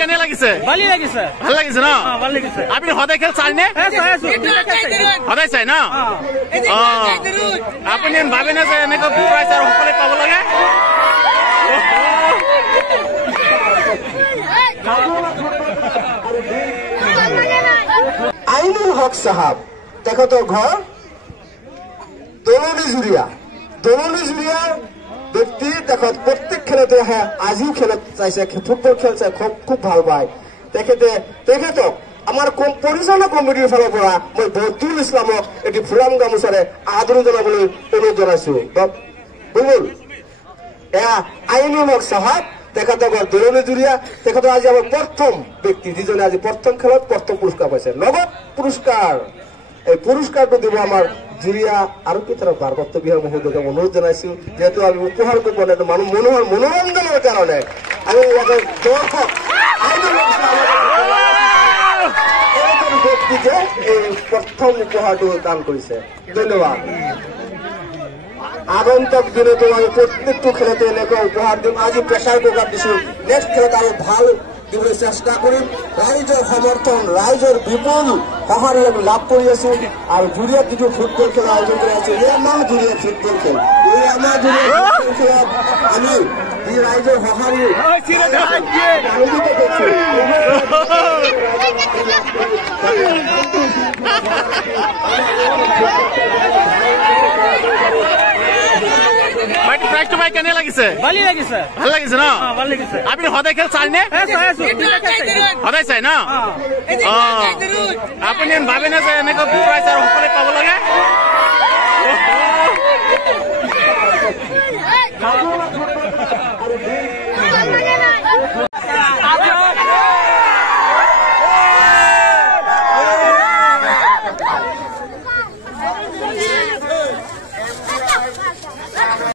কেনে লাগিছে? ভালে লাগিছে। ভাল লাগিছে ন? ভাল লাগিছে। আপুনি সদায় খেল চাই নে? সদায় চাই ন? আপুনি ভাবে না যে এনেকৈ প্ৰাইজ আৰু সকলোৱে পাব লাগে? আইনুল হক সাহাব তেখেতৰ ঘৰ দলনি জুৰিয়াৰ ব্যক্তি তেখেত প্ৰত্যেক খেলতে আহে। আজিও খেলত চাইছে, ফুটবল খেল চাই খুব ভাল পায় তেখেতক আমাৰ পৰিচালনা কমিটিৰ ফালৰ পৰা মই বদৰুল ইছলামক এটি ফুলাম গামোচাৰে আদৰণি জনাবলৈ অনুৰোধ জনাইছো। বুলবুল এয়া আইনুল হক সাহাব তেখেতৰ ঘৰ দলনি জুৰিয়া। তেখেতৰ আজি আমাৰ প্ৰথম ব্যক্তি যিজনে আজি প্ৰথম খেলত প্ৰথম পুৰস্কাৰ পাইছে, নগদ পুৰস্কাৰ। এই পুৰস্কাৰটো দিব আমাৰ জুৰিয়া আৰু কেতিয়াবা ভাৰপ্ৰাপ্ত বিধায়ক মহোদয়ক অনুৰোধ জনাইছো, যেহেতু আমি উপহাৰ কৰিব মানুহ মানুহৰ মনোৰঞ্জনৰ কাৰণে আমি দৰ্শক ব্যক্তিকে এই প্ৰথম উপহাৰটো দান কৰিছে। ধন্যবাদ। আগন্তুক দিনতো আমি প্ৰত্যেকটো খেলতে এনেকুৱা উপহাৰ দিম। আজি প্ৰেছাৰ কুকাৰ দিছো, নেক্সট খেলত আৰু ভাল দিবলৈ চেষ্টা কৰিম। ৰাইজৰ সমৰ্থন, ৰাইজৰ বিপুল সঁহাৰি আমি লাভ কৰি আছো। আৰু জুৰিয়াত যিটো ফুটবল খেল আয়োজন কৰি আছো, এই আমাৰ জুৰিয়াত ফুটবল খেল, এই আমাৰ জুৰিয়াত ফুটবল খেলত আমি এই ৰাইজৰ সঁহাৰি আনন্দিত কৰিছো। প্ৰাইজটো পাই কেনে লাগিছে? ভালে লাগিছে। ভাল লাগিছে ন? ভাল লাগিছে। আপুনি সদায় খেল চাই নে? সদায় চাই ন? আপুনি ভাবে না যে এনেকৈ প্ৰাইজ আৰু সকলোৱে পাব লাগে?